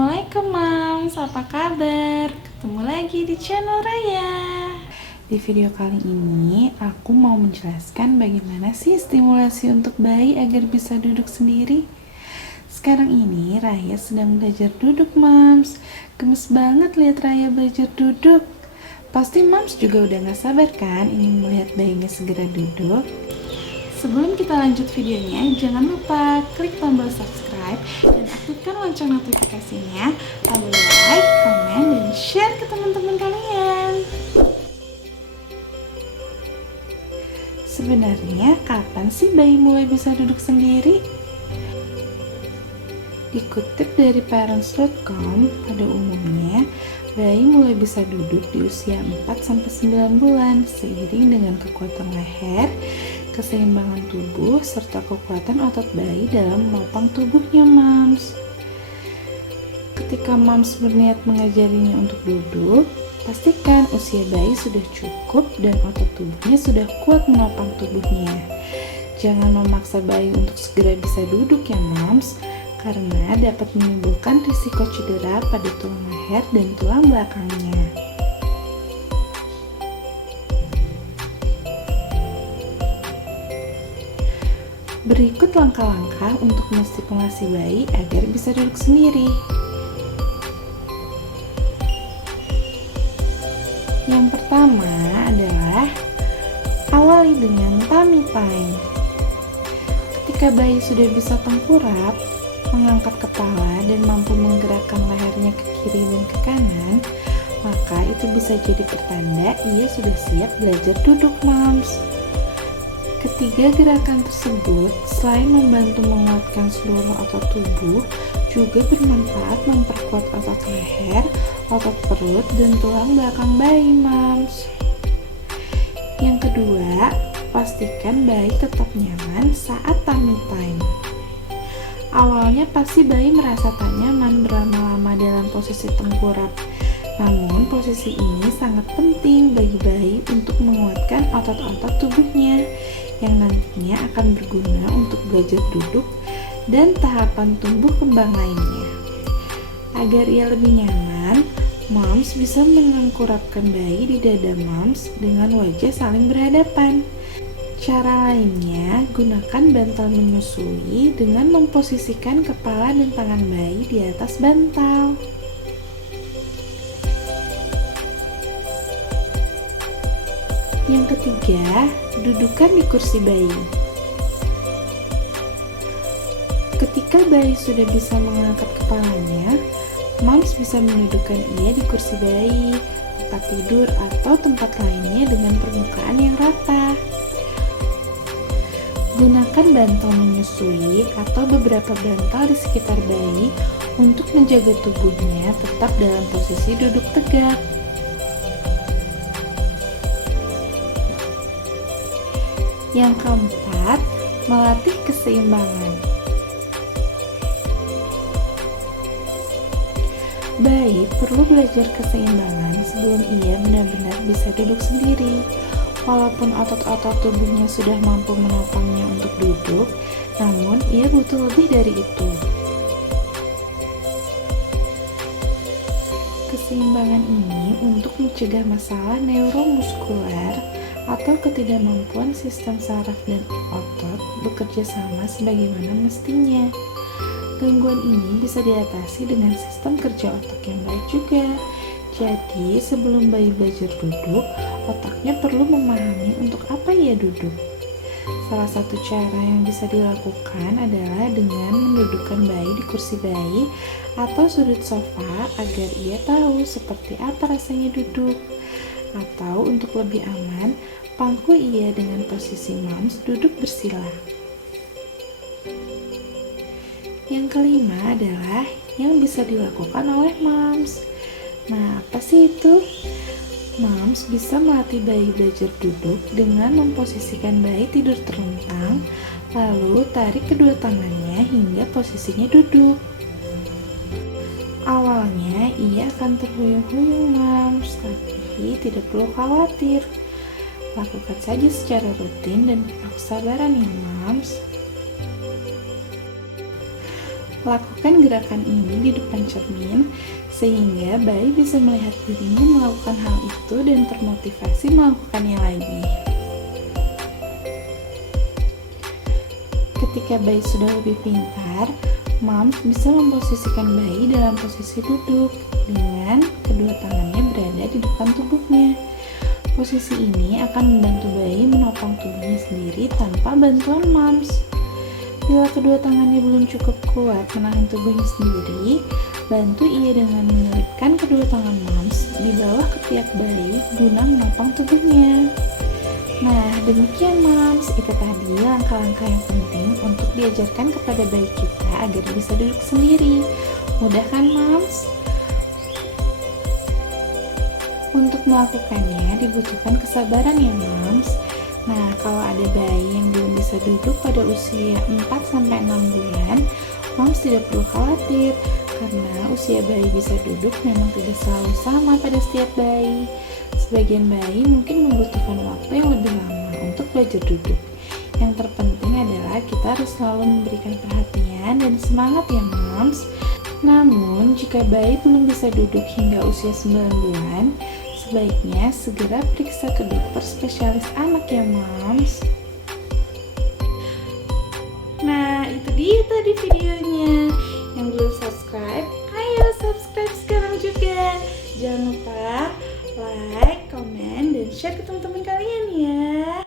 Assalamualaikum Moms, apa kabar? Ketemu lagi di channel Raya. Di video kali ini aku mau menjelaskan bagaimana sih stimulasi untuk bayi agar bisa duduk sendiri. Sekarang ini Raya sedang belajar duduk Moms. Gemes banget lihat Raya belajar duduk. Pasti Moms juga udah gak sabar kan ingin melihat bayinya segera duduk. Sebelum kita lanjut videonya, jangan lupa klik tombol subscribe dan aktifkan lonceng notifikasinya, lalu like, komen, dan share ke teman-teman kalian. Sebenarnya kapan sih bayi mulai bisa duduk sendiri? Dikutip dari parents.com, pada umumnya bayi mulai bisa duduk di usia 4-9 bulan seiring dengan kekuatan leher, keseimbangan tubuh, serta kekuatan otot bayi dalam menopang tubuhnya Moms. Ketika Moms berniat mengajarinya untuk duduk, pastikan usia bayi sudah cukup dan otot tubuhnya sudah kuat menopang tubuhnya. Jangan memaksa bayi untuk segera bisa duduk ya Moms, karena dapat menimbulkan risiko cedera pada tulang leher dan tulang belakangnya. Berikut langkah-langkah untuk menstimulasi bayi agar bisa duduk sendiri. Yang pertama adalah awali dengan tummy time. Ketika bayi sudah bisa tengkurap, mengangkat kepala dan mampu menggerakkan lehernya ke kiri dan ke kanan, maka itu bisa jadi pertanda ia sudah siap belajar duduk Moms. Ketiga gerakan tersebut selain membantu menguatkan seluruh otot tubuh, juga bermanfaat memperkuat otot leher, otot perut, dan tulang belakang bayi Moms. Yang kedua, pastikan bayi tetap nyaman saat tummy time. Awalnya pasti bayi merasa tak nyaman berlama-lama dalam posisi tengkurap. Namun posisi ini sangat penting bagi bayi untuk menguatkan otot-otot tubuhnya yang nantinya akan berguna untuk belajar duduk dan tahapan tumbuh kembang lainnya. Agar ia lebih nyaman, Moms bisa menengkurapkan bayi di dada Moms dengan wajah saling berhadapan. Cara lainnya, gunakan bantal menyusui dengan memposisikan kepala dan tangan bayi di atas bantal. Yang ketiga, dudukan di kursi bayi. Ketika bayi sudah bisa mengangkat kepalanya, Moms bisa mendudukan ia di kursi bayi, tempat tidur, atau tempat lainnya dengan permukaan yang rata. Gunakan bantal menyusui atau beberapa bantal di sekitar bayi untuk menjaga tubuhnya tetap dalam posisi duduk tegak. Yang keempat, melatih keseimbangan. Bayi perlu belajar keseimbangan sebelum ia benar-benar bisa duduk sendiri. Walaupun otot-otot tubuhnya sudah mampu menopangnya untuk duduk, namun ia butuh lebih dari itu. Keseimbangan ini untuk mencegah masalah neuromuskuler atau ketidakmampuan sistem saraf dan otot bekerja sama sebagaimana mestinya. Gangguan ini bisa diatasi dengan sistem kerja otak yang baik juga. Jadi, sebelum bayi belajar duduk, otaknya perlu memahami untuk apa ia duduk. Salah satu cara yang bisa dilakukan adalah dengan mendudukkan bayi di kursi bayi atau sudut sofa agar ia tahu seperti apa rasanya duduk. Atau untuk lebih aman, pangku ia dengan posisi Moms duduk bersila. Yang kelima adalah yang bisa dilakukan oleh Moms. Nah, apa sih itu? Moms bisa melatih bayi belajar duduk dengan memposisikan bayi tidur terlentang, lalu tarik kedua tangannya hingga posisinya duduk. Awalnya ia akan terhuyung-huyung Moms, tapi tidak perlu khawatir. Lakukan saja secara rutin dan penuh kesabaran ya Moms. Lakukan gerakan ini di depan cermin sehingga bayi bisa melihat dirinya melakukan hal itu dan termotivasi melakukannya lagi. Ketika bayi sudah lebih pintar, moms bisa memposisikan bayi dalam posisi duduk dengan kedua tangannya berada di depan tubuhnya. Posisi ini akan membantu bayi menopang tubuhnya sendiri tanpa bantuan moms. Bila kedua tangannya belum cukup kuat menahan tubuhnya sendiri, bantu ia dengan menyelipkan kedua tangan moms di bawah ketiak bayi guna menopang tubuhnya. Nah, demikian moms, itu tadi langkah-langkah yang penting untuk diajarkan kepada bayi kita agar bisa duduk sendiri. Mudah kan moms? Untuk melakukannya dibutuhkan kesabaran ya moms. Nah, kalau ada bayi yang belum bisa duduk pada usia 4-6 bulan, moms tidak perlu khawatir karena usia bayi bisa duduk memang tidak selalu sama pada setiap bayi. Sebagian bayi mungkin membutuhkan waktu yang lebih lama untuk belajar duduk. Yang terpenting adalah kita harus selalu memberikan perhatian dan semangat ya moms. Namun, jika bayi belum bisa duduk hingga usia 9 bulan, sebaiknya segera periksa ke dokter spesialis anak ya moms. Nah, itu dia tadi videonya. Yang belum subscribe, ayo subscribe sekarang juga. Jangan lupa like, komen, dan share ke teman-teman kalian ya.